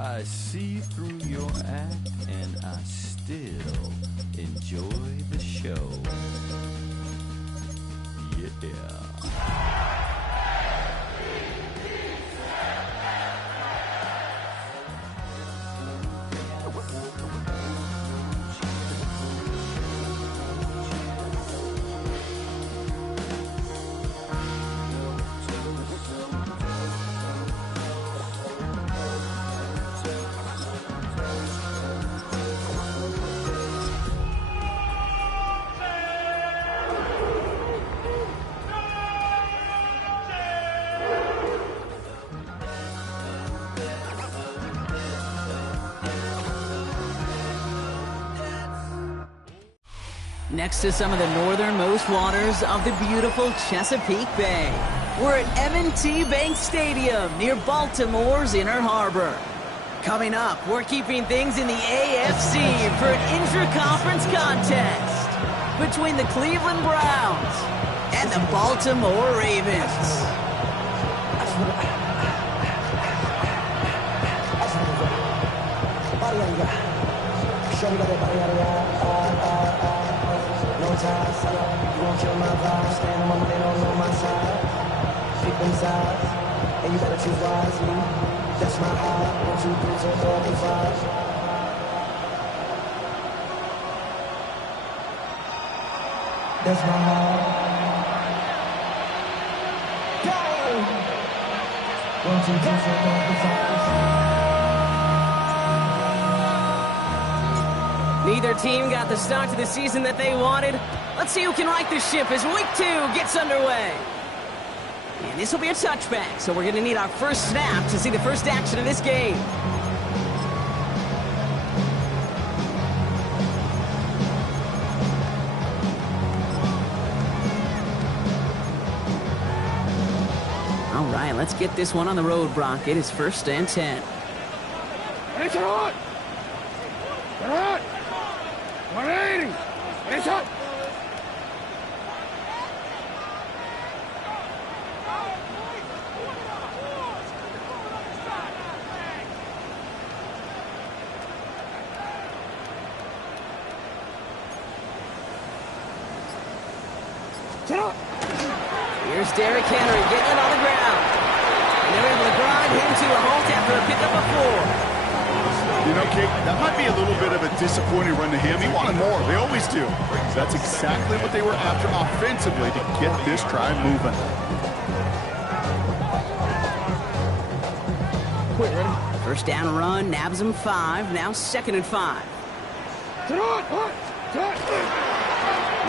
I see through your act, and I still enjoy the show. Yeah. Next to some of the northernmost waters of the beautiful Chesapeake Bay, we're at M&T Bank Stadium near Baltimore's Inner Harbor. Coming up, we're keeping things in the AFC for an intra-conference contest between the Cleveland Browns and the Baltimore Ravens. You won't kill my vibe, stand on my money, don't on my side. Pick them sides, and you better choose wisely. That's my high, 1, 2, 3, 4, 5. That's my high. Go! 1, 2, 3, 4, 5. Neither team got the start to the season that they wanted. Let's see who can right the ship as week 2 gets underway. And this will be a touchback, so we're going to need our first snap to see the first action of this game. All right, let's get this one on the road, Brock. It is 1st and 10. It's on! Get out! 180! It's up! Here's Derrick Henry getting it on the ground. And they're able to grind him to a halt after a pickup of 4. You know, Kate, that might be a little bit of a disappointing run to him. He wanted more. They always do. That's exactly what they were after offensively to get this drive moving. First down run, nabs him 5. Now 2nd and 5.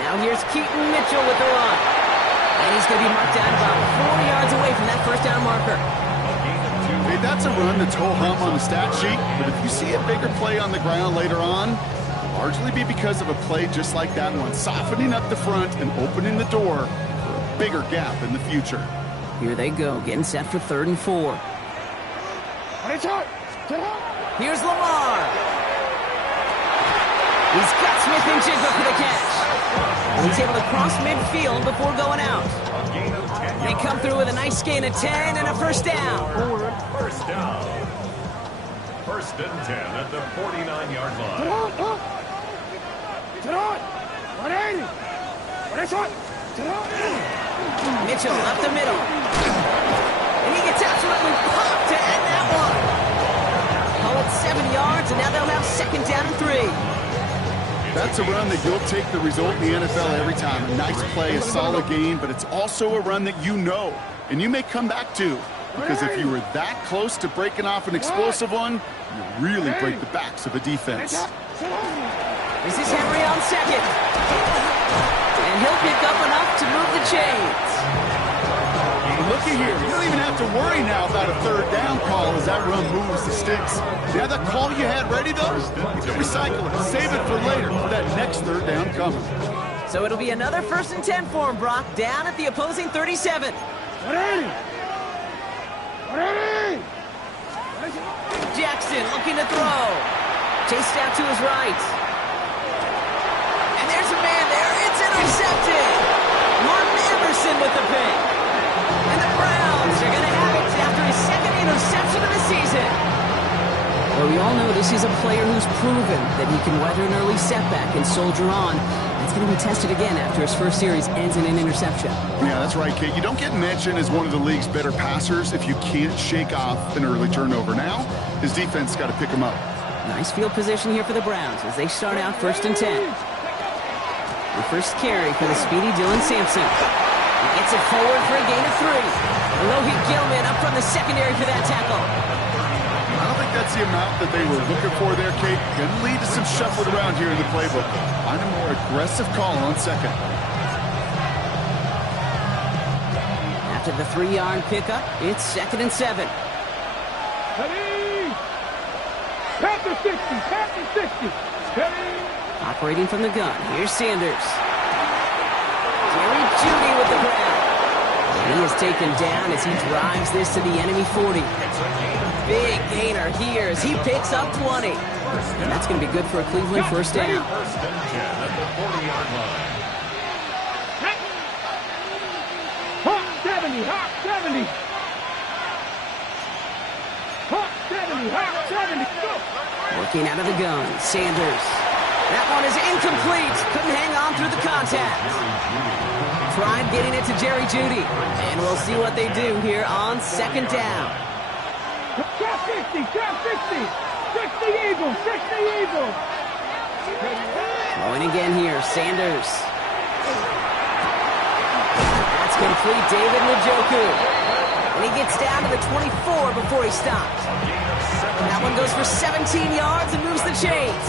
Now here's Keaton Mitchell with the run. And he's going to be marked down about 4 yards away from that first down marker. Hey, that's a run that's ho-hum on the stat sheet, but if you see a bigger play on the ground later on, largely be because of a play just like that one, softening up the front and opening the door for a bigger gap in the future. Here they go, getting set for 3rd and 4. Here's Lamar. He's got Smith-Njigba for the catch. He's able to cross midfield before going out. They come through with a nice gain of 10 and a first down. First down. 1st and 10 at the 49-yard line. Mitchell up the middle. And he gets absolutely pumped to end that one. Call it 7 yards, and now they'll have 2nd down and 3. That's a run that you'll take the result in the NFL every time. A nice play, a solid game, but it's also a run that you know, and you may come back to. Because if you were that close to breaking off an explosive one, you really break the backs of a defense. This is Henry on 2nd. And he'll pick up enough to move the chains. Looky here, you don't even have to worry now about a 3rd down call as that run moves the sticks. Yeah, that call you had ready, though? You can recycle it, save it for later, for that next 3rd down coming. So it'll be another 1st and 10 for him, Brock, down at the opposing 37. Jackson looking to throw. Chased out to his right. And there's a man there. It's intercepted. Martin Emerson with the pick. And the Browns are going to have it after his 2nd interception of the season. Well, we all know this is a player who's proven that he can weather an early setback and soldier on. It's going to be tested again after his first series ends in an interception. Yeah, that's right, Kate. You don't get mentioned as one of the league's better passers if you can't shake off an early turnover. Now, his defense got to pick him up. Nice field position here for the Browns as they start out 1st and 10. The first carry for the speedy Dylan Sampson. He gets it forward for a gain of 3. Alohi Gilman up from the secondary for that tackle. I don't think that's the amount that they were looking for there, Kate. Going to lead to some shuffling around here in the playbook. Find a more aggressive call on second. After the 3-yard pickup, it's 2nd and 7. Ready! Panther 60, Panther 60. Ready! Operating from the gun, here's Sanders. Jerry Jeudy with the grab. He is taken down as he drives this to the enemy 40. Big gainer here as he picks up 20. And that's going to be good for a Cleveland first down. 1st and 10 at the 40-yard line. Hawk 70, Hawk 70. Hawk 70, Hawk 70. Go! Working out of the gun, Sanders. That one is incomplete. Couldn't hang on through the contact. Tried getting it to Jerry Jeudy. And we'll see what they do here on 2nd down. Trap 60, trap 60. 60 Eagles, 60 Eagles. Throwing again here, Sanders. That's complete, David Njoku. And he gets down to the 24 before he stops. That one goes for 17 yards and moves the chains.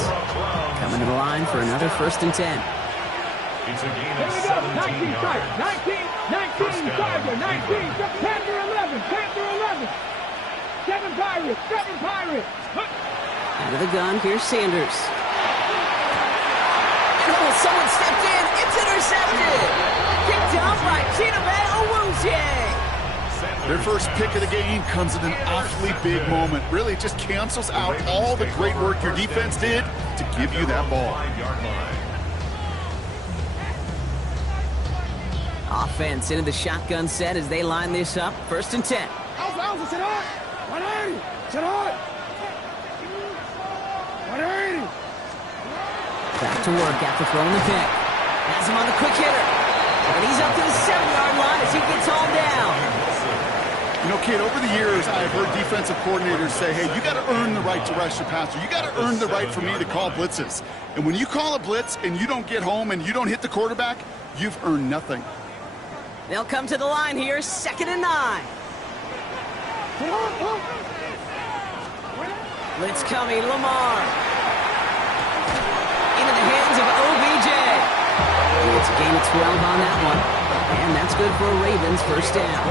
Coming to the line for another 1st and 10. It's a gain Here of we go, 17 19 yards. 19, Tiger, 19, Panther 11, Panther 11. 7 Pirates, 7 Pirates. Out of the gun, here's Sanders. Oh, someone stepped in. It's intercepted. Picked up by Chidobe Awuzie. Their first pick of the game comes at an awfully big moment. Really, it just cancels out all the great work your defense did to give you that ball. 5-yard line. Offense into the shotgun set as they line this up. 1st and 10. Alpha, sit hard. 180, sit hard. 180. Back to work after throwing the pick. Has him on the quick hitter. And he's up to the 7-yard line as he gets hauled down. You know, Kate, over the years, I've heard defensive coordinators say, hey, you got to earn the right to rush your passer. You got to earn the right for me to call blitzes. And when you call a blitz and you don't get home and you don't hit the quarterback, you've earned nothing. They'll come to the line here, 2nd and 9. Blitz coming, Lamar. Into the hands of OBJ. It's a gain of 12 on that one. And that's good for a Ravens first down.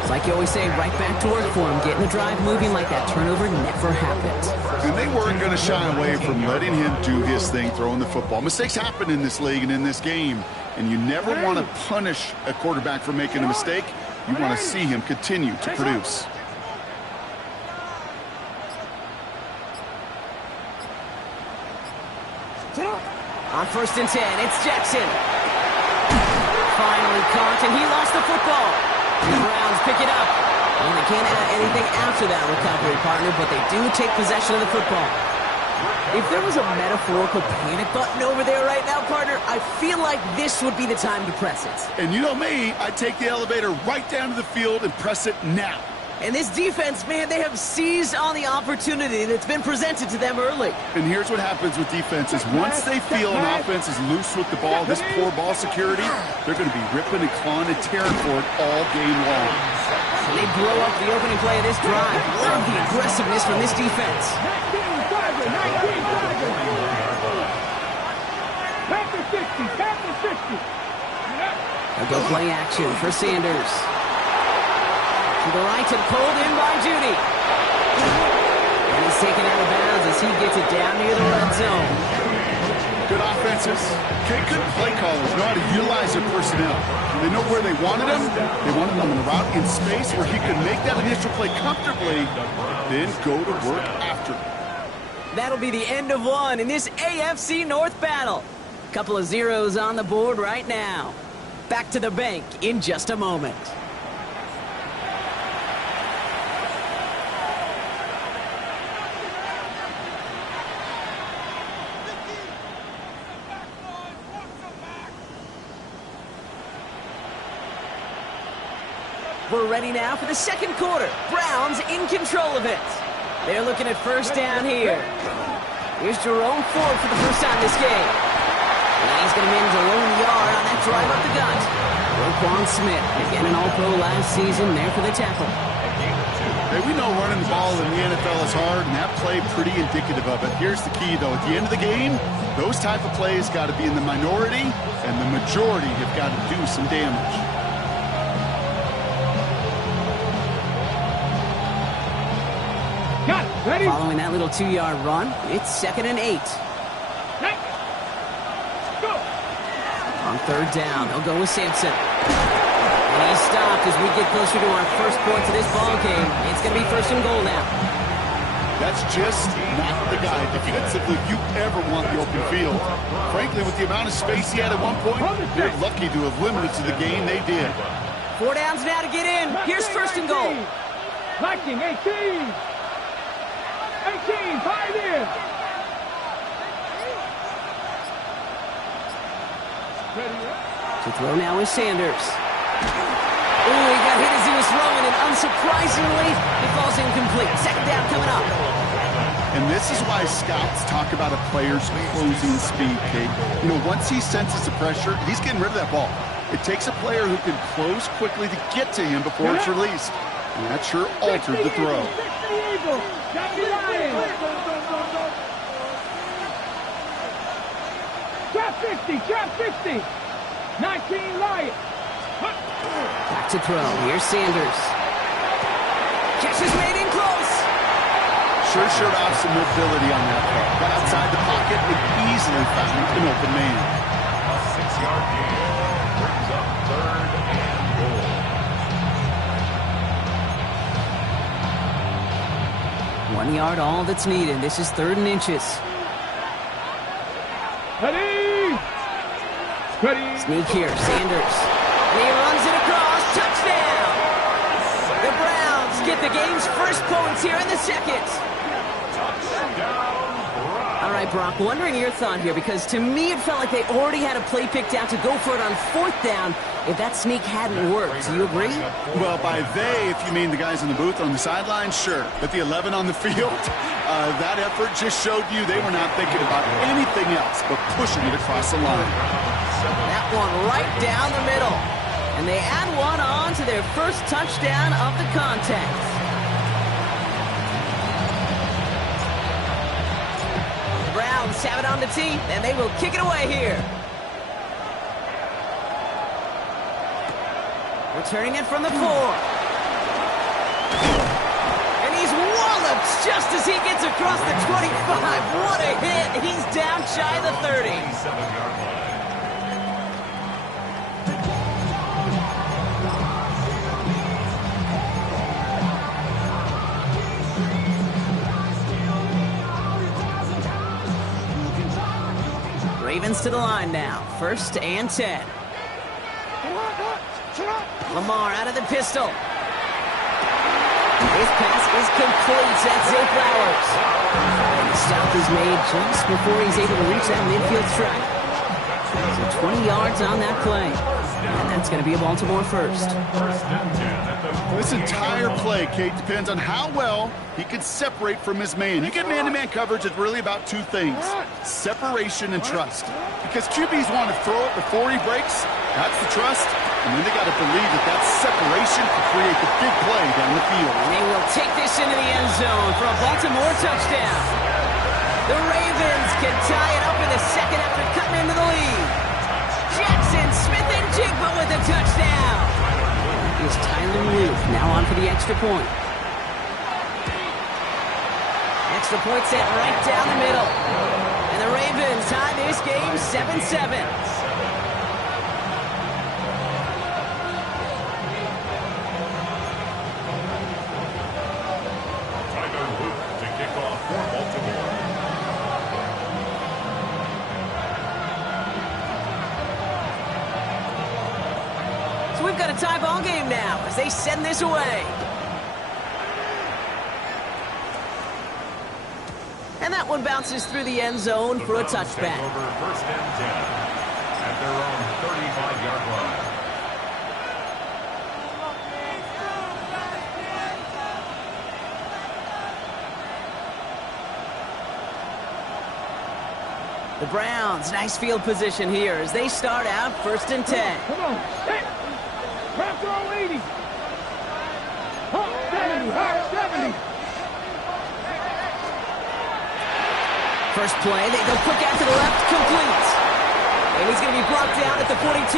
It's like you always say, right back to work for him. Getting the drive moving like that turnover never happened. And they weren't going to shy away from letting him do his thing, throwing the football. Mistakes happen in this league and in this game. And you never want to punish a quarterback for making a mistake. You want to see him continue to produce. On 1st and 10, it's Jackson. Finally caught, and he lost the football. The Browns pick it up. Well, they can't add anything after that recovery, partner, but they do take possession of the football. If there was a metaphorical panic button over there right now, partner, I feel like this would be the time to press it. And you know me, I'd take the elevator right down to the field and press it now. And this defense, man, they have seized on the opportunity that's been presented to them early. And here's what happens with defenses. Once they feel an offense is loose with the ball, this poor ball security, they're going to be ripping and clawing and tearing for it all game long. And they blow up the opening play of this drive. Love the aggressiveness from this defense. 19 Tiger, 19 Tiger. Panther 60, Panther 60. They'll go play action for Sanders. To the right and pulled in by Jeudy. And he's taken out of bounds as he gets it down near the red zone. Good offenses. Good play callers know how to utilize their personnel. They know where they wanted him. They wanted him in a route in space where he could make that initial play comfortably, then go to work after. That'll be the end of one in this AFC North battle. Couple of zeros on the board right now. Back to the bank in just a moment. We're ready now for the second quarter. Browns in control of it. They're looking at first down here. Here's Jerome Ford for the first time this game. And he's going to manage a lone yard on that drive up the gut. Roquan Smith, again an All-Pro last season, there for the tackle. Hey, we know running the ball in the NFL is hard, and that play pretty indicative of it. Here's the key, though. At the end of the game, those type of plays got to be in the minority, and the majority have got to do some damage. Got it. Ready? Following that little 2-yard run, it's 2nd and 8. Hey. Go. On third down, they'll go with Sampson. And he's stopped as we get closer to our first points of this ball game. It's going to be 1st and goal now. That's just not the guy defensively you ever want the open field. Frankly, with the amount of space he had at one point, they're lucky to have limited to the game they did. 4 downs now to get in. Here's 1st and goal. Viking 18. 18, 5 in. To throw now is Sanders. Ooh, he got hit as he was throwing, and unsurprisingly, it falls incomplete. 2nd down coming up. And this is why scouts talk about a player's closing speed, Kate. You know, once he senses the pressure, he's getting rid of that ball. It takes a player who can close quickly to get to him before it's released. And that sure altered the throw. Trap 50, trap 50. 19 Lions. Back to throw. Here's Sanders. Catch is made in close. Sure showed off some mobility on that play. Got outside the pocket and easily found an open man. A 6-yard gain brings up 3rd and goal. 1 yard, all that's needed. This is 3rd and inches. Ready. Ready. Sneak here, Sanders. And he runs it across. Touchdown! The Browns get the game's first points here in the 2nd. All right, Brock, wondering your thought here, because to me it felt like they already had a play picked out to go for it on 4th down if that sneak hadn't worked. Do you agree? Well, by they, if you mean the guys in the booth on the sideline, sure. But the 11 on the field, that effort just showed you they were not thinking about anything else but pushing it across the line. That one right down the middle. And they add one on to their first touchdown of the contest. The Browns have it on the tee, and they will kick it away here. Returning it from the 4. And he's walloped just as he gets across the 25. What a hit. He's down shy of the 30. 27-yard line. Ravens to the line now. 1st and 10. Lamar out of the pistol. His pass is complete. That's Zay Flowers. And the stop is made just before he's able to reach that midfield strike. So 20 yards on that play. And that's going to be a Baltimore first. This entire play, Kate, depends on how well he can separate from his man. You get man-to-man coverage, it's really about 2 things: separation and trust. Because QBs want to throw it before he breaks. That's the trust. And then they got to believe that that separation can create the big play down the field. And they will take this into the end zone for a Baltimore touchdown. The Ravens can tie it up in the 2nd after cutting into the lead. Jackson, Smith, and Jigba with a touchdown. Here's Tyler Luth now on for the extra point. Extra point set right down the middle. And the Ravens tie this game 7-7. We've got a tie ball game now as they send this away. And that one bounces through the end zone for a touchback. Over 1st and 10 at their own 35-yard line. The Browns, nice field position here as they start out 1st and 10. Come on. Hit. Run throw 80. Hop 70. Hop 70. First play, they go quick out to the left, complete. And he's going to be brought down at the 42.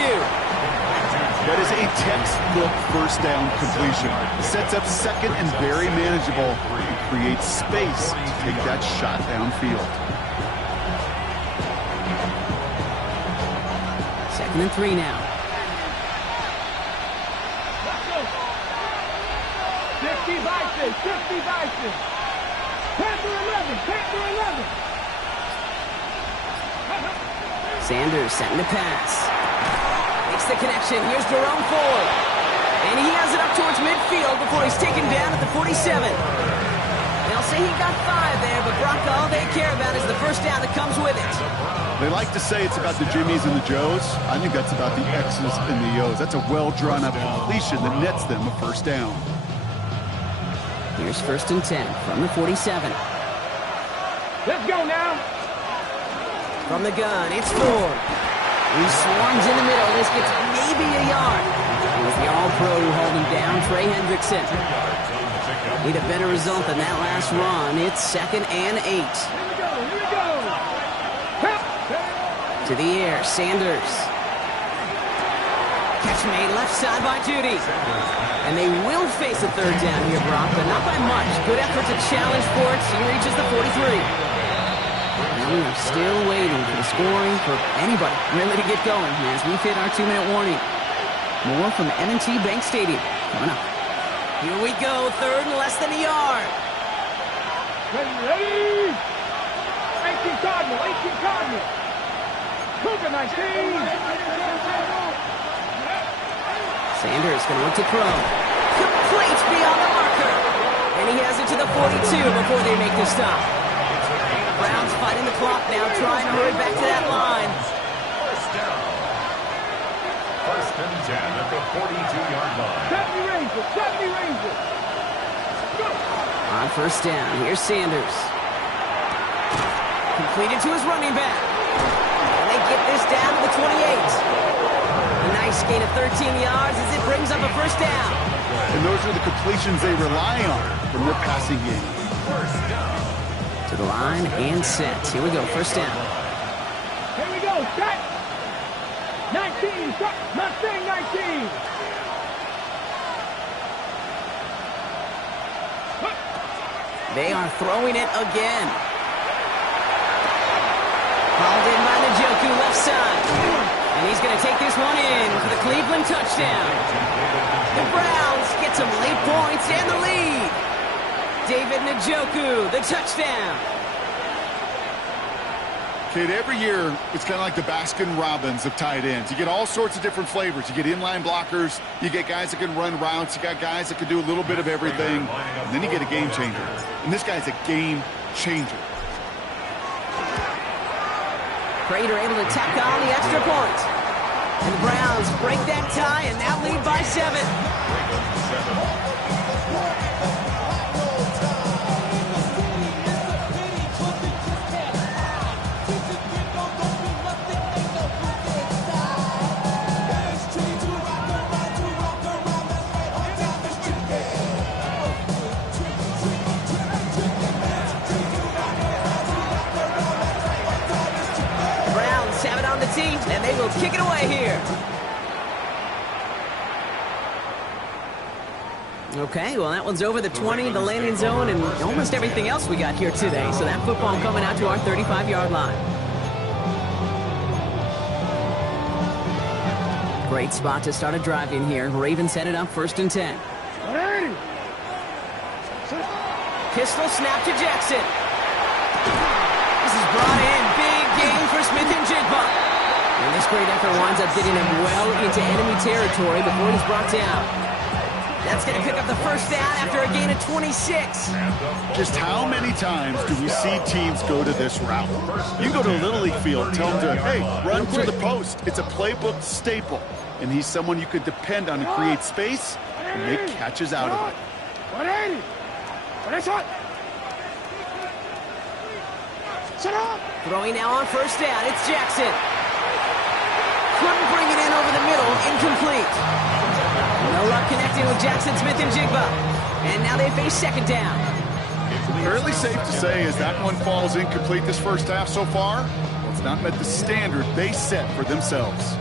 That is a textbook first down completion. Sets up second and very manageable. It creates space to take that shot downfield. 2nd and 3 now. Let's go. 50 Bison. 50 Bison. Panther 11. Panther 11. Sanders setting to pass. Makes the connection. Here's Jerome Ford. And he has it up towards midfield before he's taken down at the 47. They'll say he got 5 there, but Brock, all they care about is the first down that comes with it. They like to say it's about the Jimmies and the Joes. I think that's about the X's and the O's. That's a well-drawn-up completion that nets them a first down. Here's 1st and 10 from the 47. Let's go now. From the gun, it's Ford. He swarms in the middle. This gets maybe a yard. It was the all-pro who hauled him down, Trey Hendrickson. Need a better result than that last run. It's 2nd and 8. Here we go. Here we go. To the air, Sanders. Catch made left side by Judy. And they will face a 3rd down here, Brock, but not by much. Good effort to challenge for it. He reaches the 43. And we are still waiting for the scoring for anybody really to get going as we hit our 2-minute warning. More from M&T Bank Stadium coming up. Here we go, 3rd and less than a yard. Ready. 18 Cardinal. 18 Cardinal. Cougar 19. Sanders going to look to throw. Complete beyond the marker. And he has it to the 42 before they make the stop. Browns fighting the clock now, trying to hurry back to that line. First down. 1st and 10 at the 42-yard line. 70 Rangers. 70 Rangers. Go. On 1st down, here's Sanders. Completed to his running back. And they get this down to the 28. A nice gain of 13 yards as it brings up a 1st down. And those are the completions they rely on from their passing game. First down. To the line and set. Here we go, 1st down. Here we go. Set. 19. Mustang 19. They are throwing it again. Hauled in by Njoku, left side. And he's going to take this one in for the Cleveland touchdown. The Browns get some late points and the lead. David Njoku, the touchdown. Kid, every year, it's kind of like the Baskin-Robbins of tight ends. You get all sorts of different flavors. You get inline blockers. You get guys that can run routes. You got guys that can do a little bit of everything. And then you get a game changer. And this guy's a game changer. Prater able to tack on the extra point. And the Browns break that tie and now lead by 7. And they will kick it away here. Okay, well, that one's over the 20, the landing zone, and almost everything else we got here today. So that football coming out to our 35-yard line. Great spot to start a drive in here. Ravens headed up 1st and 10. Pistol snap to Jackson. This is brought in. Big gain for Smith and Jigba. And this great effort winds up getting him well into enemy territory before he's brought down. That's going to pick up the 1st down after a gain of 26. Just how many times do we see teams go to this route? You go to a Little League field, tell them to, hey, run through the post. It's a playbook staple. And he's someone you could depend on to create space and make catches out of it. 180. That's hot. Throwing now on first down. It's Jackson. Couldn't bring it in over the middle. Incomplete. No luck connecting with Jackson Smith and Jigba. And now they face second down. Fairly safe to say as that one falls incomplete this first half so far, well, it's not met the standard they set for themselves.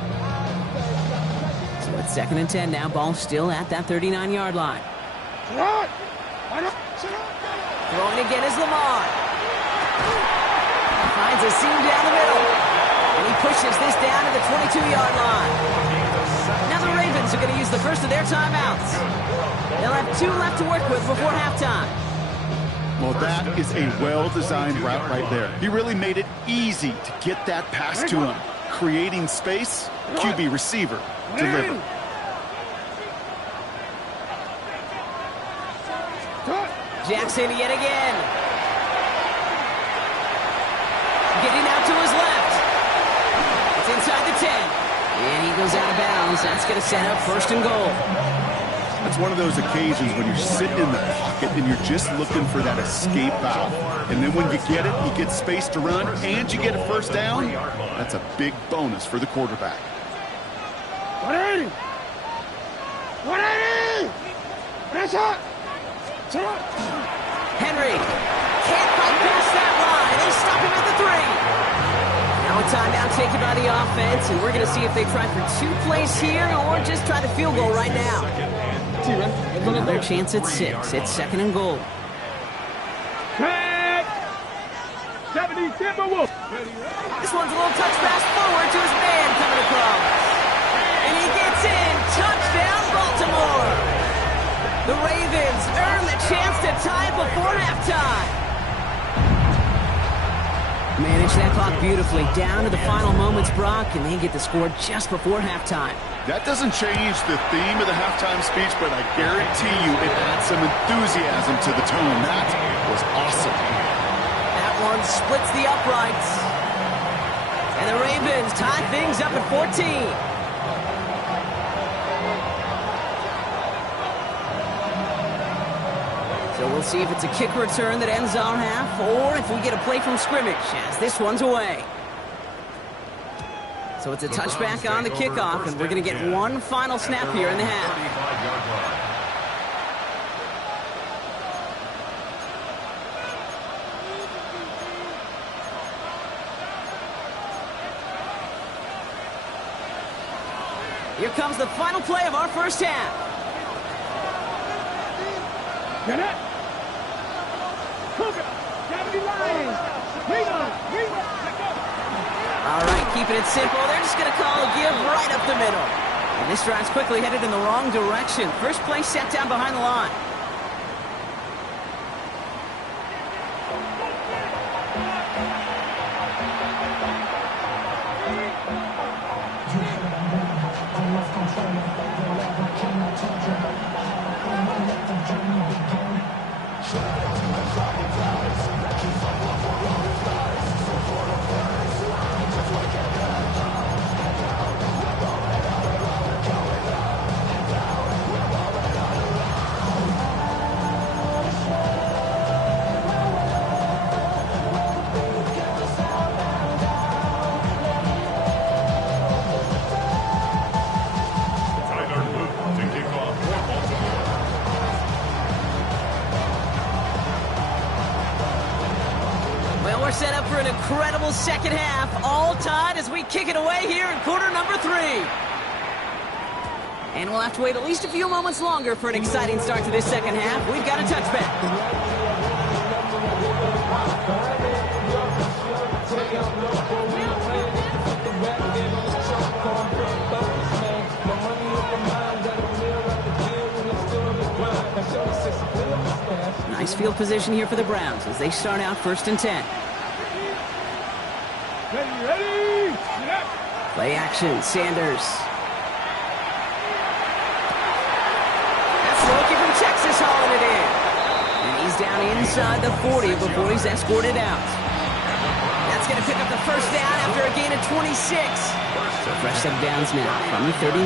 So it's 2nd and 10 now. Ball still at that 39-yard line. Throwing again is Lamar. Finds a seam down the middle. And he pushes this down to the 22-yard line. Now the Ravens are going to use the first of their timeouts. They'll have 2 left to work with before halftime. Well, that is a well-designed route right there. He really made it easy to get that pass to him. Creating space, QB receiver, deliver. Jackson yet again. Getting out to his left. It's inside the 10. And he goes out of bounds. That's going to set up 1st and goal. It's one of those occasions when you're sitting in the pocket and you're just looking for that escape valve. And then when you get it, you get space to run, and you get a first down. That's a big bonus for the quarterback. 180! 180! Press up! Henry can't fight past that line. They stop him at the 3. Now a timeout taken by the offense, and we're going to see if they try for 2 plays here or just try the field goal right now. Another chance at 6. It's 2nd and goal. 70 Timberwolves. This one's a little touch pass forward to his man coming across. And he gets in. Touchdown, Baltimore. The Ravens earn the chance to tie before halftime. Manage that clock beautifully. Down to the final moments, Brock, and they get the score just before halftime. That doesn't change the theme of the halftime speech, but I guarantee you it adds some enthusiasm to the tone. That was awesome. That one splits the uprights. And the Ravens tie things up at 14. So we'll see if it's a kick return that ends our half, or if we get a play from scrimmage, as this one's away. So it's a touchback on the kickoff, and we're going to get one final snap here in the half. Here comes the final play of our first half. Get it! Cougar! 70 lines! All right, keeping it simple. They're just going to call a give right up the middle. And this drive's quickly headed in the wrong direction. First play set down behind the line. Set up for an incredible second half, all tied as we kick it away here in quarter number 3. And we'll have to wait at least a few moments longer for an exciting start to this second half. We've got a touchback. Nice field position here for the Browns as they start out 1st and 10. Ready! Play action, Sanders. That's Loki from Texas hauling it in. And he's down inside the 40 before he's escorted out. That's going to pick up the first down after a gain of 26. So fresh set of downs now from the 39.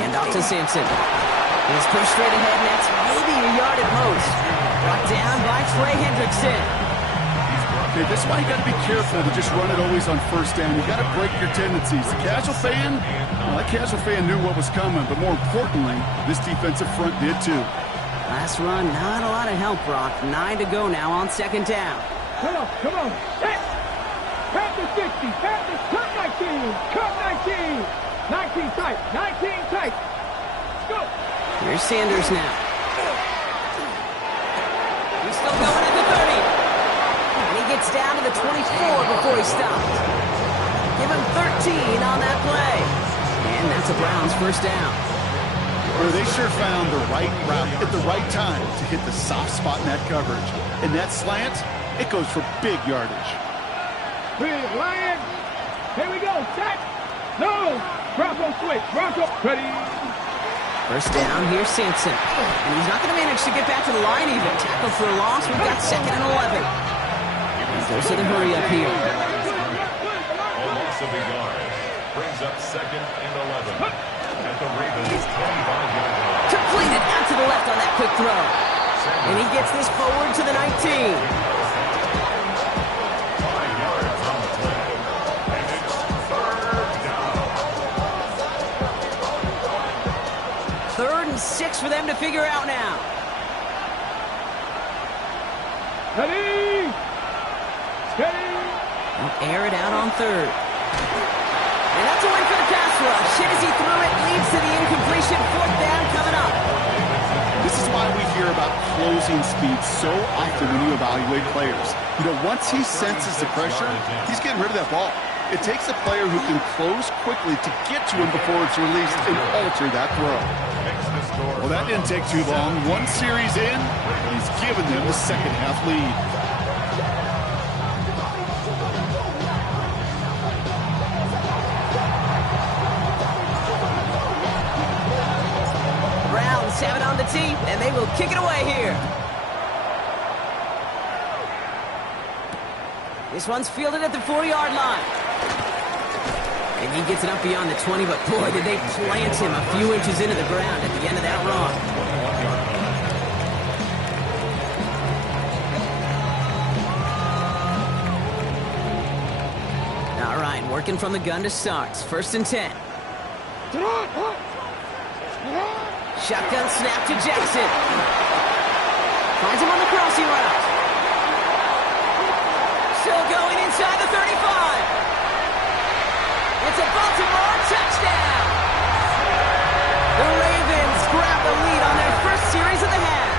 And off to Simpson. He's pushed straight ahead, and that's maybe a yard at most. Brought down by by Trey Hendrickson. Okay, this is why you got to be careful to just run it always on first down. You got to break your tendencies. The casual fan, well, that casual fan knew what was coming, but more importantly, this defensive front did too. Last run, not a lot of help, Brock. 9 to go now on second down. Come on. Set. Panther 60. Panthers cut 19. Cut 19. 19 tight. 19 tight. Let's go. Here's Sanders now. He's still going at the 30. And he gets down to the 24 before he stops. Give him 13 on that play. And that's a Browns first down. Well, they sure found the right route at the right time to hit the soft spot in that coverage. And that slant, it goes for big yardage. Big Lion. Here we go. Set. No. Bronco switch. Bronco. Ready. First down, here's Sampson. And he's not going to manage to get back to the line even. Tackle for a loss. We've got 2nd and 11. He goes to the hurry up here. A loss of a yard. Brings up 2nd and 11. At the Ravens' 25-yard line. Completed out to the left on that quick throw. And he gets this forward to the 19. 5 yards on the play. And it's 3rd down. 3rd and 6 for them to figure out now. Ready. Steady. They'll air it out on 3rd. And that's a win for the pass rush. Hit as he threw it, leads to the incompletion. 4th down coming up. This is why we hear about closing speed so often when you evaluate players. You know, once he senses the pressure, he's getting rid of that ball. It takes a player who can close quickly to get to him before it's released and alter that throw. Well, that didn't take too long. One series in, he's given them the second half lead. Browns have it on the tee, and they will kick it away here. This one's fielded at the 4-yard line. And he gets it up beyond the 20, but boy, did they plant him a few inches into the ground at the end of that run. All right, working from the gun to start. 1st and 10. Shotgun snap to Jackson. Finds him on the crossing route. Still going inside the 35. It's a Baltimore touchdown. The Ravens grab the lead on their first series of the half.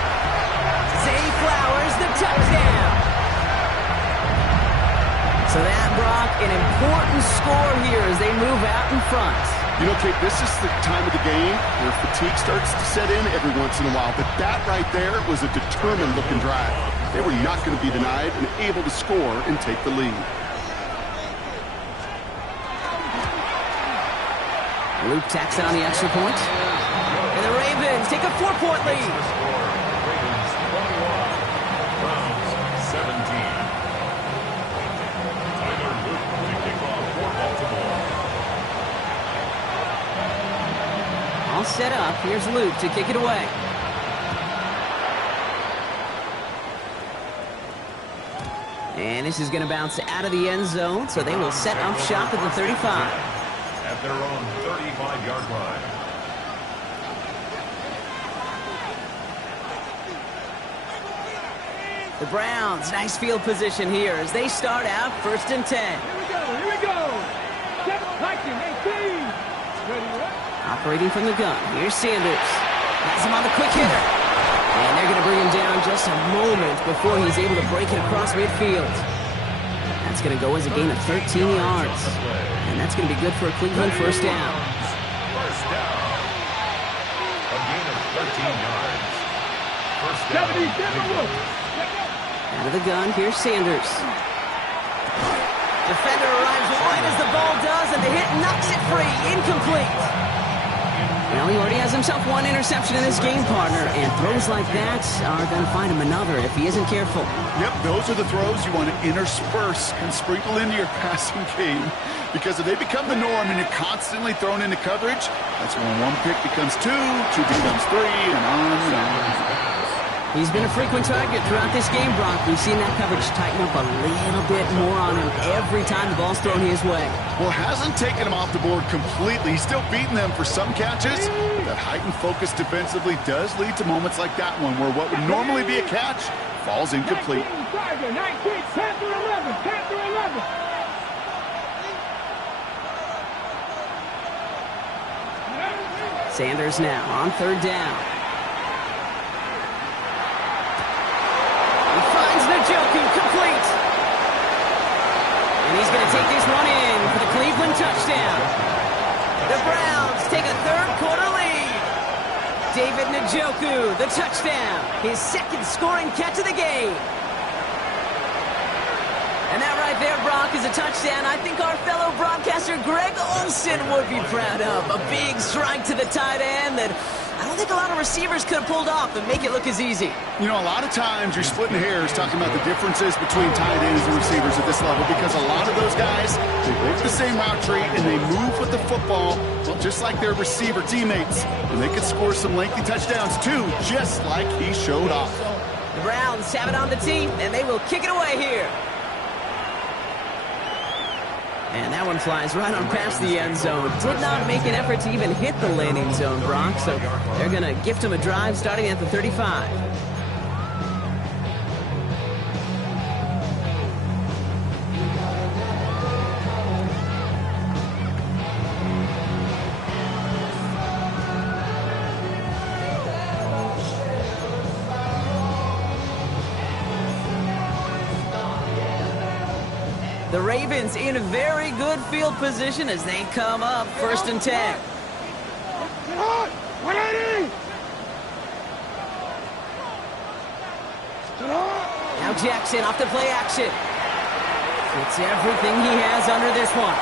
Zay Flowers, the touchdown. So that, Brock, an important score here as they move out in front. You know, Kate, this is the time of the game where fatigue starts to set in every once in a while. But that right there was a determined-looking drive. They were not going to be denied and able to score and take the lead. Luke tacks it on the extra point. And the Ravens take a 4-point lead. Ravens 21. Browns 17. Tyler Luke to kick off for Baltimore. All set up. Here's Luke to kick it away. And this is going to bounce out of the end zone, so they will set up shop at the 35. At their own 35-yard line. The Browns, nice field position here as they start out 1st and 10. Here we go. 19, 18. Ready, Operating from the gun, here's Sanders. Has him on the quick hitter. And they're going to bring him down just a moment before he's able to break it across midfield. That's going to go as a gain of 13 yards. And that's going to be good for a Cleveland first down. First down. A gain of 13 yards. First down. Out of the gun, here's Sanders. Defender arrives wide as the ball does, and the hit knocks it free. Incomplete. Well, he already has himself one interception in this game, partner, and throws like that are going to find him another if he isn't careful. Yep, those are the throws you want to intersperse and sprinkle into your passing game, because if they become the norm and you're constantly thrown into coverage, that's when one pick becomes two becomes three, and on and on. He's been a frequent target throughout this game, Brock. We've seen that coverage tighten up a little bit more on him every time the ball's thrown his way. Well, hasn't taken him off the board completely. He's still beating them for some catches. That heightened focus defensively does lead to moments like that one where what would normally be a catch falls incomplete. 19, 10 through 11, 10 through 11. Sanders now on third down. He finds Njoku complete. And he's going to take this one in for the Cleveland touchdown. The Browns take a third-quarter lead. David Njoku, the touchdown. His second scoring catch of the game. And that right there, Brock, is a touchdown I think our fellow broadcaster Greg Olsen would be proud of. A big strike to the tight end that I don't think a lot of receivers could have pulled off and make it look as easy. You know, a lot of times you're splitting hairs talking about the differences between tight ends and receivers at this level because a lot of those guys, they work the same route tree and they move with the football, well, just like their receiver teammates. And they could score some lengthy touchdowns too, just like he showed off. The Browns have it on the team, and they will kick it away here. And that one flies right on past the end zone. Did not make an effort to even hit the landing zone, Brock. So they're going to gift him a drive starting at the 35. The Ravens in a very good field position as they come up 1st and 10. 180! Now Jackson off the play action. It's everything he has under this one.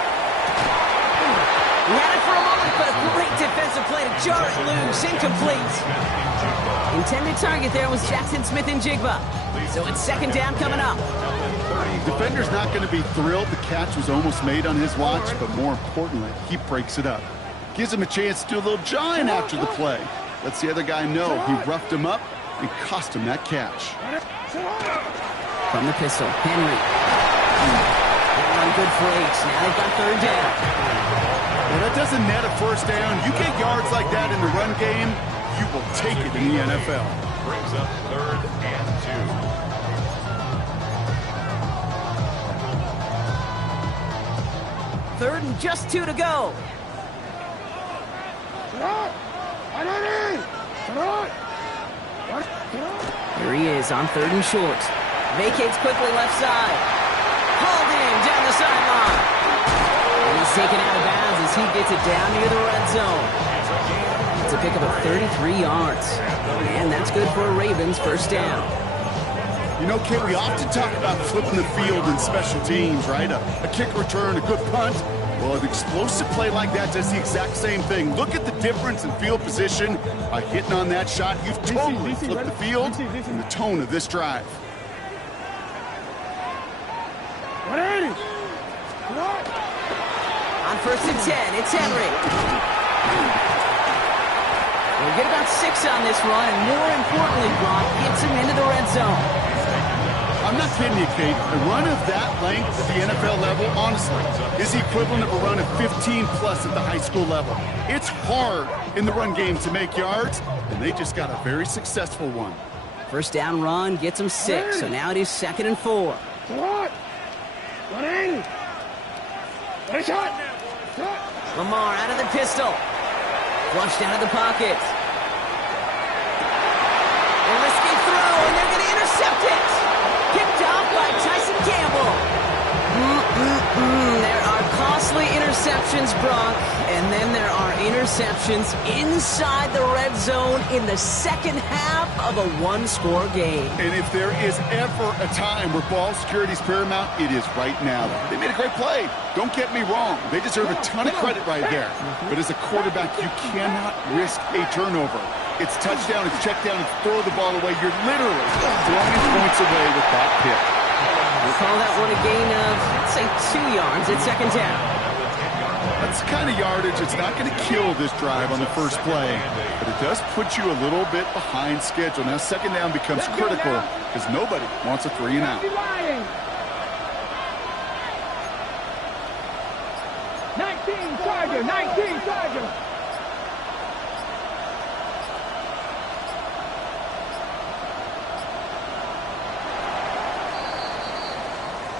He had it for a moment, but a great defensive play to jar it loose. Incomplete. Intended target there was Jackson Smith-Njigba. So it's 2nd down coming up. Defender's not going to be thrilled the catch was almost made on his watch, but more importantly, he breaks it up. Gives him a chance to do a little jawing after the play. Lets the other guy know he roughed him up and cost him that catch. From the pistol, Henry. Run good for 8. Now they've got 3rd down. Well, that doesn't net a 1st down. You get yards like that in the run game, you will take it in the NFL. Brings up 3rd and 2. 3rd and just 2 to go. Here he is on 3rd and short. Vacates quickly left side. Hauled in down the sideline. And he's taken out of bounds as he gets it down near the red zone. It's a pickup of 33 yards. And that's good for a Ravens 1st down. You know, Kate, we often talk about flipping the field in special teams, right? A kick return, a good punt. Well, an explosive play like that does the exact same thing. Look at the difference in field position. By hitting on that shot, you've totally flipped the field and the tone of this drive. 180! On 1st and 10, it's Henry. We'll get about 6 on this run, and more importantly, Brock gets him into the red zone. I'm not kidding you, Kate. A run of that length at the NFL level, honestly, is the equivalent of a run of 15-plus at the high school level. It's hard in the run game to make yards, and they just got a very successful one. 1st down run gets him 6, so now it is 2nd and 4. 180! Shot! Lamar out of the pistol. Flushed out of the pocket. A risky throw, and they're going to intercept it. Picked off by Tyson Campbell. There are costly interceptions, Brock, and then there are interceptions inside the red zone in the 2nd half of a 1-score game. And if there is ever a time where ball security is paramount, it is right now. They made a great play. Don't get me wrong. They deserve a ton of credit right there. But as a quarterback, you cannot risk a turnover. It's touchdown, it's check down, it's throw the ball away. You're literally throwing points away with that pick. We'll call that one a gain of, let's say, 2 yards at 2nd down. That's the kind of yardage. It's not going to kill this drive on the first play, but it does put you a little bit behind schedule. Now, second down becomes critical because nobody wants a 3-and-out. 19 Charger, 19 Charger.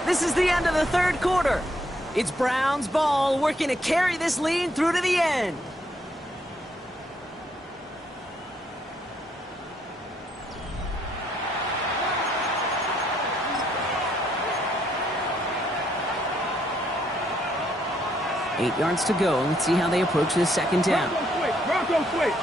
This is the end of the third quarter. It's Browns ball, working to carry this lead through to the end. Eight yards to go. Let's see how they approach this second down. Bronco switch.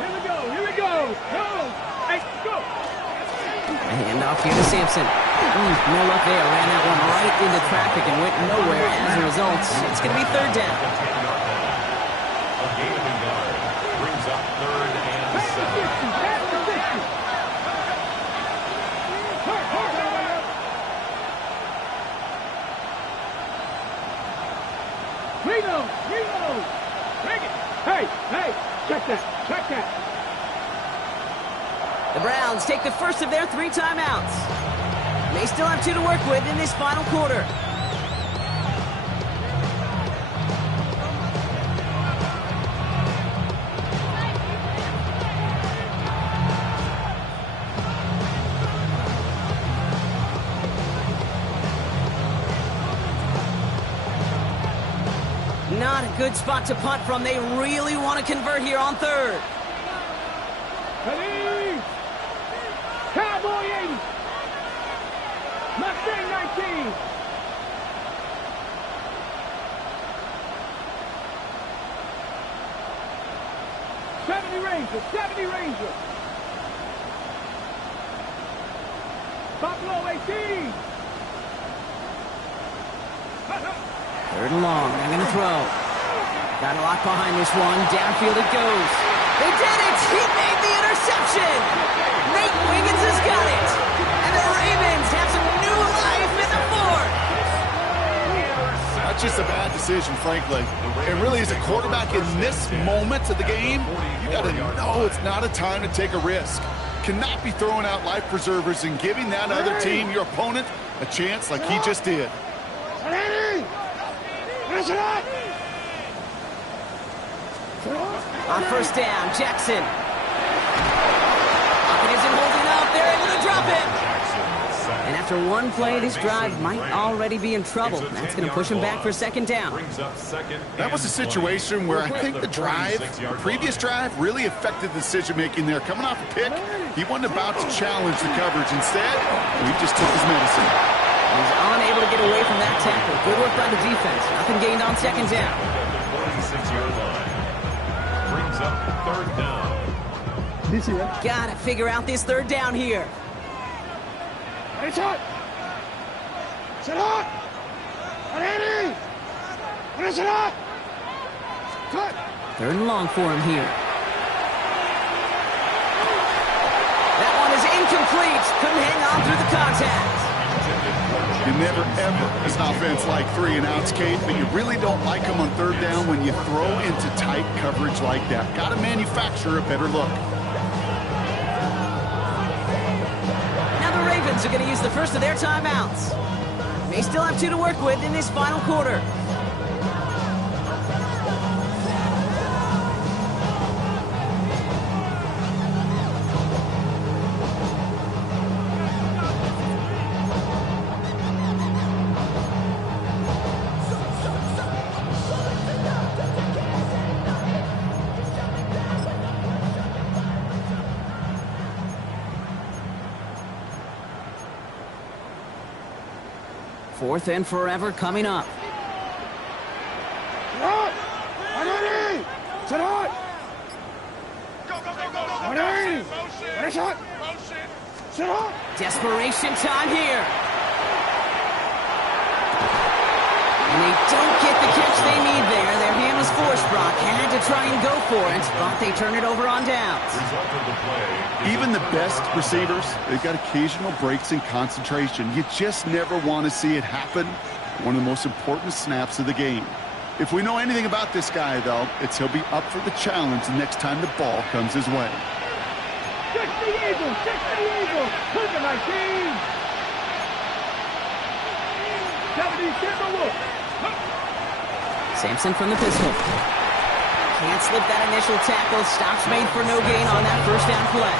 Here we go. Here we go. Go. Hey, go. A handoff here to Sampson. No luck there. Ran that one right into traffic and went nowhere as a result. It's going to be third down. A gain of a yard brings up 3rd and 7. Pass the 60. Reno. Take it. Hey, check that. The Browns take the first of their 3 timeouts. They still have 2 to work with in this final quarter. Not a good spot to punt from. They really want to convert here on third. Ready? Cowboy 80. Mustang 19. '70 Ranger. Buffalo 18. Third and long. They're going to throw. Got a lot behind this one. Downfield it goes. They did it! He made the interception! Nate Wiggins has got it! And the Ravens have some new life in the fourth! That's just a bad decision, frankly. And really, as a quarterback in this moment of the game, you got to know it's not a time to take a risk. Cannot be throwing out life preservers and giving that other team, your opponent, a chance like he just did. On first down, Jackson. Pocket isn't holding up. They're able to drop it. And after one play, this drive might already be in trouble. That's going to push him back for second down. That was a situation where I think the previous drive, really affected the decision-making there. Coming off a pick, he wasn't about to challenge the coverage. Instead, he just took his medicine. He's unable to get away from that tackle. Good work by the defense. Nothing gained on second down. 46-yard line. Brings up 3rd down. Gotta figure out this third down here. It's hot. Sit hot. Ready. It's hot. Cut. Third and long for him here. That one is incomplete. Couldn't hang on through the contact. You never, ever, as an offense, like 3-and-outs, Kate, but you really don't like them on third down when you throw into tight coverage like that. Got to manufacture a better look. Now the Ravens are going to use the first of their timeouts. They still have 2 to work with in this final quarter. Fourth and forever coming up. Hot. Ready. Sit hot. Ready. It's hot. Sit hot. Desperation time here. And they don't get the catch they need there. Their hand was forced. Brock had to try and go for it, but they turn it over on downs. Even the best receivers, they've got occasional breaks in concentration. You just never want to see it happen. One of the most important snaps of the game. If we know anything about this guy, though, it's he'll be up for the challenge the next time the ball comes his way. 60 Eagles, 60 Eagles, look at my team. 70 Timberwolves. Sampson from the pistol. Can't slip that initial tackle. Stops made for no gain on that first down play.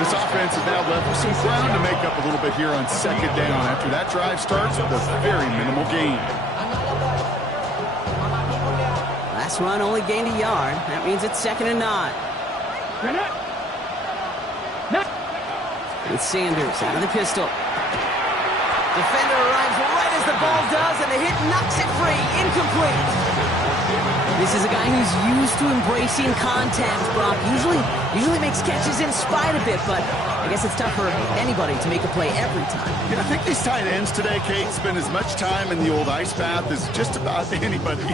This offense is now left with some ground to make up a little bit here on second down after that drive starts with a very minimal gain. Last run only gained a yard. That means it's 2nd and 9. With Sanders out of the pistol. Defender arrives right as the ball does, and the hit knocks it free. Incomplete. This is a guy who's used to embracing contact, Brock. Usually makes catches in spite of it, but I guess it's tough for anybody to make a play every time. Yeah, I think these tight ends today, Kate, spend as much time in the old ice bath as just about anybody.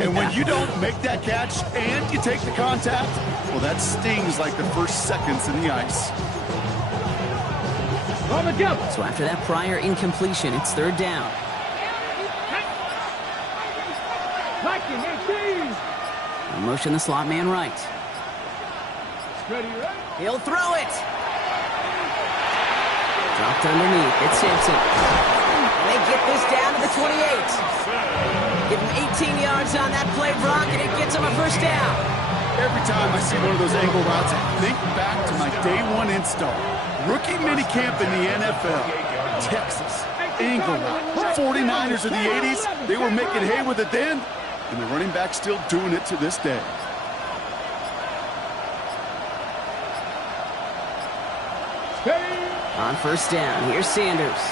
And when you don't make that catch and you take the contact, well, that stings like the first seconds in the ice. So after that prior incompletion, it's 3rd down. Motion the slot man right. He'll throw it. Dropped underneath. It's Sampson. They get this down to the 28. Give him 18 yards on that play, Brock, and it gets him a first down. Every time I see one of those angle routes, I think back to my day one install. Rookie minicamp in the NFL. Texas. Angle route. 49ers of the 80s. They were making hay with it then. And the running back still doing it to this day. On first down, here's Sanders.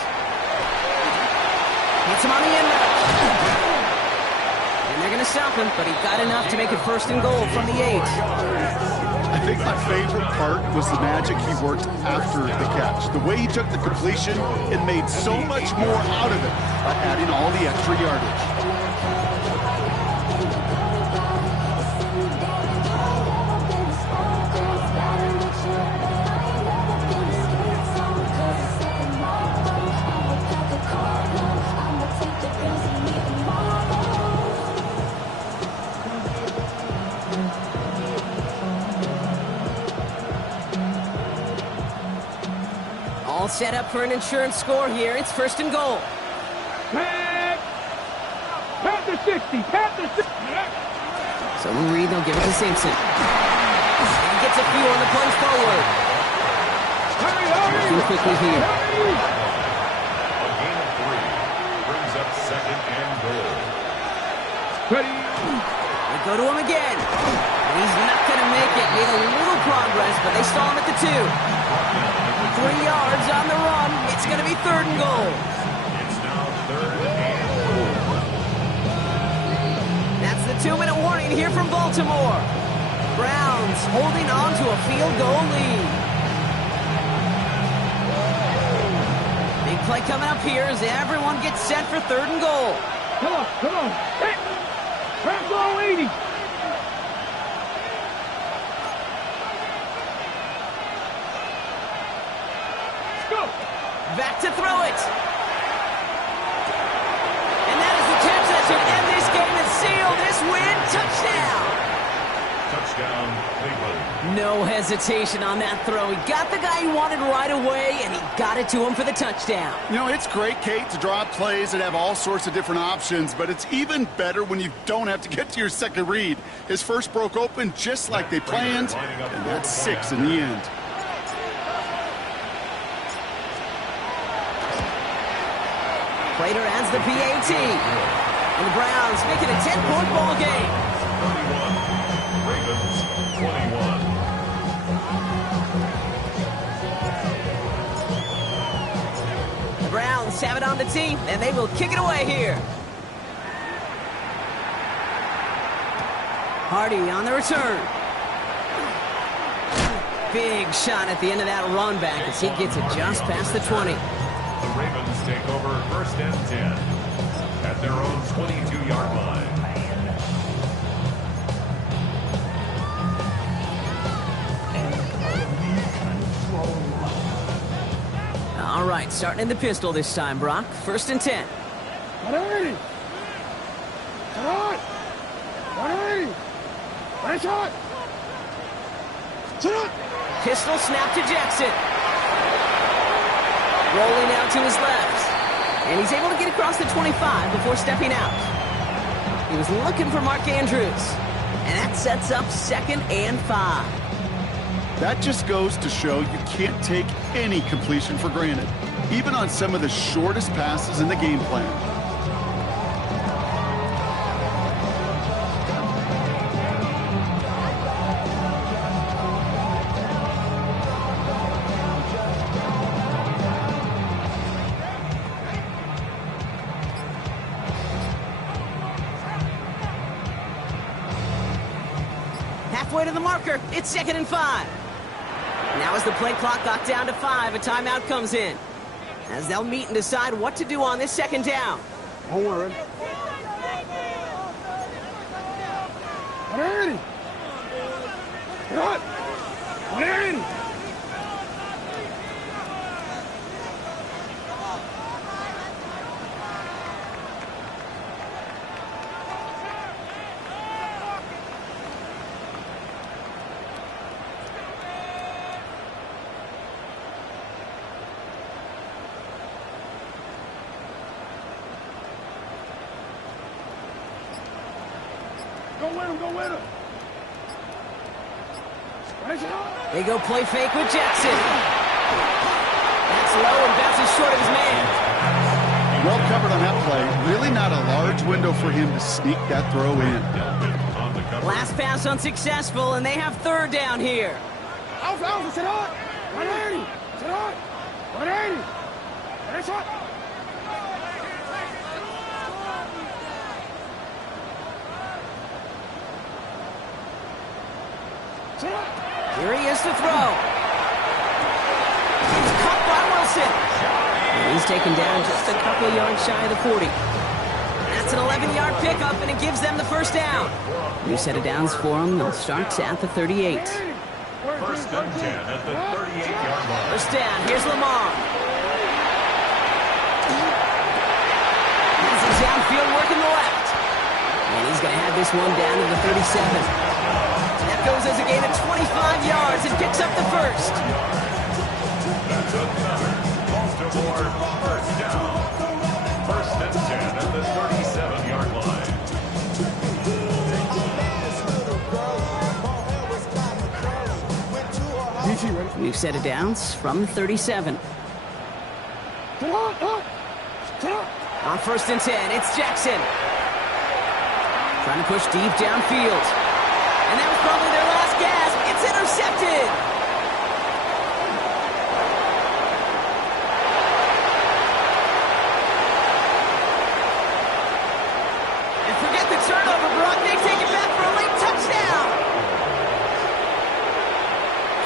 Hits him on the end. And they're going to stop him, but he got enough to make it 1st and goal from the 8. I think my favorite part was the magic he worked after the catch. The way he took the completion and made so much more out of it by adding all the extra yardage. All set up for an insurance score here. It's 1st and goal. Pat the 60. So we'll read, they'll give it to Sampson. And he gets a few on the plunge forward. Working quickly here. A gain of 3 brings up 2nd and goal. They go to him again. And he's not going to make it. Made a little progress, but they stall him at the 2. 3 yards on the run. It's going to be 3rd and goal. It's now 3rd and goal. That's the 2-minute warning here from Baltimore. Browns holding on to a field goal lead. Big play coming up here as everyone gets set for 3rd and goal. Come on. Hey, Browns all 80. Back to throw it. And that is the catch that should end this game and seal this win. Touchdown. Touchdown, Cleveland. No hesitation on that throw. He got the guy he wanted right away, and he got it to him for the touchdown. You know, it's great, Kate, to draw up plays that have all sorts of different options, but it's even better when you don't have to get to your second read. His first broke open just like they planned, and that's 6 in the end. Prater adds the PAT. And the Browns make it a 10-point ball game. 31. Ravens 21. The Browns have it on the tee, and they will kick it away here. Hardy on the return. Big shot at the end of that run back as he gets it just past the 20. The Ravens take over 1st and 10 at their own 22-yard line. All right, starting in the pistol this time, Brock. 1st and 10. Sit on. 180. Nice shot. Sit on. Pistol snap to Jackson. Rolling out to his left. And he's able to get across the 25 before stepping out. He was looking for Mark Andrews. And that sets up 2nd and 5. That just goes to show you can't take any completion for granted, even on some of the shortest passes in the game plan. Halfway to the marker, it's 2nd and 5. Now as the play clock got down to 5, a timeout comes in, as they'll meet and decide what to do on this 2nd down. Don't worry. 180. Sit on. 180. Go with him. They go play fake with Jackson. That's low and bounces short of his man. Well covered on that play. Really not a large window for him to sneak that throw in. Last pass unsuccessful, and they have 3rd down here. Alpha, sit on. 180. Sit on. 180. Nice shot. Here he is to throw. He's caught by Wilson. And he's taken down just a couple yards shy of the 40. That's an 11-yard pickup, and it gives them the 1st down. New set of downs for them. They'll start at the 38. 1st and 10 at the 38-yard line. 1st down. Here's Lamar. He's downfield working the left. And he's going to have this one down to the 37. That goes as a gain of 25 yards and picks up the 1st. That's another Baltimore 1st down. 1st and 10 at the 37-yard line. New set of downs from the 37. On 1st and 10, it's Jackson. Trying to push deep downfield. And that was probably their last gasp. It's intercepted. And forget the turnover, Brock. They take it back for a late touchdown.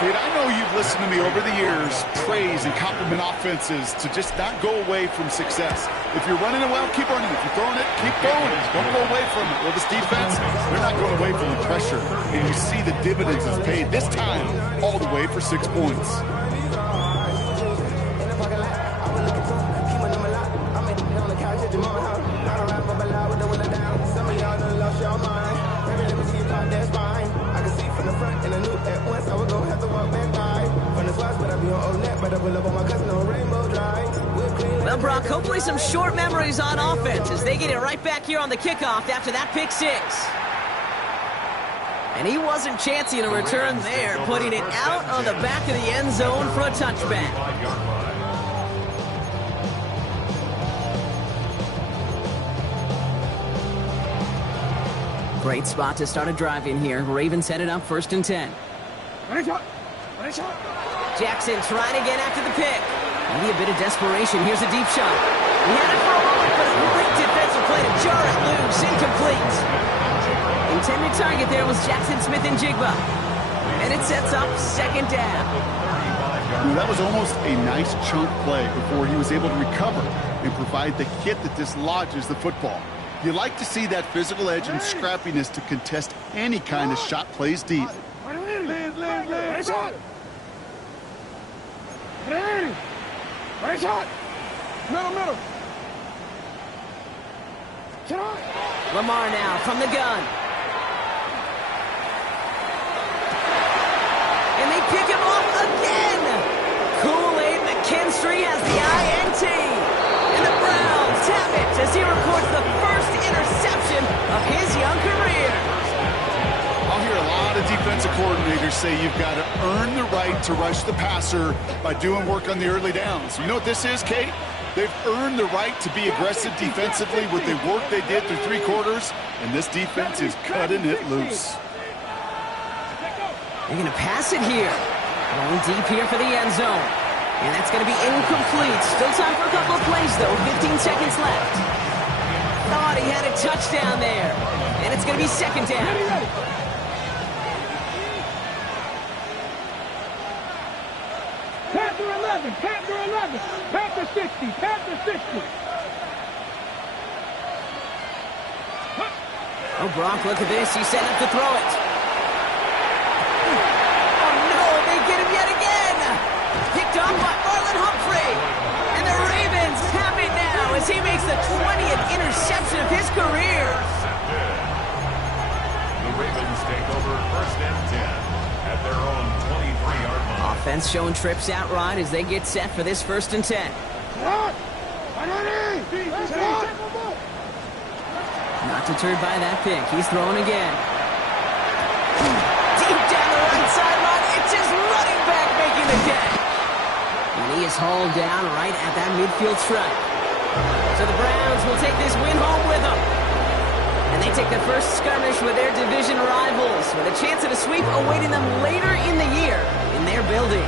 Kid, I know you've listened to me over the years praise and compliment offenses to just not go away from success. If you're running it well, keep running. If you're throwing it, keep going. Don't go away from it. Well, this defense, they're not going away from the pressure. And you see the dividends it's paid. This time, all the way for 6 points. Well, Brock, hopefully some short memories on offense as they get it right back here on the kickoff after that pick 6. And he wasn't chancing a return there, putting it out on the back of the end zone for a touchback. Great spot to start a drive in here. Ravens headed up 1st and 10. Jackson trying again after the pick. Maybe a bit of desperation. Here's a deep shot. He had it for a moment, but a great defensive play to jar it loose. Incomplete. Intended target there was Jackson Smith and Jigba. And it sets up 2nd down. That was almost a nice chunk play before he was able to recover and provide the hit that dislodges the football. You like to see that physical edge and scrappiness to contest any kind of shot plays deep. Middle. Sit on. Lamar now from the gun. And they pick him off again. Kool-Aid McKinstry has the INT. And the Browns have it as he records the first interception of his young career. I'll hear a lot of defensive coordinators say you've got to earn the right to rush the passer by doing work on the early downs. You know what this is, Kate? They've earned the right to be aggressive defensively with the work they did through 3 quarters, and this defense is cutting it loose. They're going to pass it here. Going deep here for the end zone. And that's going to be incomplete. Still time for a couple of plays, though. 15 seconds left. Thought he had a touchdown there. And it's going to be second down. Panther 11, Panther 11, Panther 60, Panther 60. Oh, Brock, look at this. He's set up to throw it. Oh, no, they get him yet again. Picked up by Marlon Humphrey. And the Ravens have it now as he makes the 20th interception of his career. The Ravens take over first and 10 at their own 23-yard line. Offense showing trips out right as they get set for this first and 10. Not deterred by that pick. He's throwing again. Deep down the right sideline. It's his running back making the catch. And he is hauled down right at that midfield stripe. So the Browns will take this win home with them. And they take the first skirmish with their division rivals with a chance at a sweep awaiting them later in the year in their building.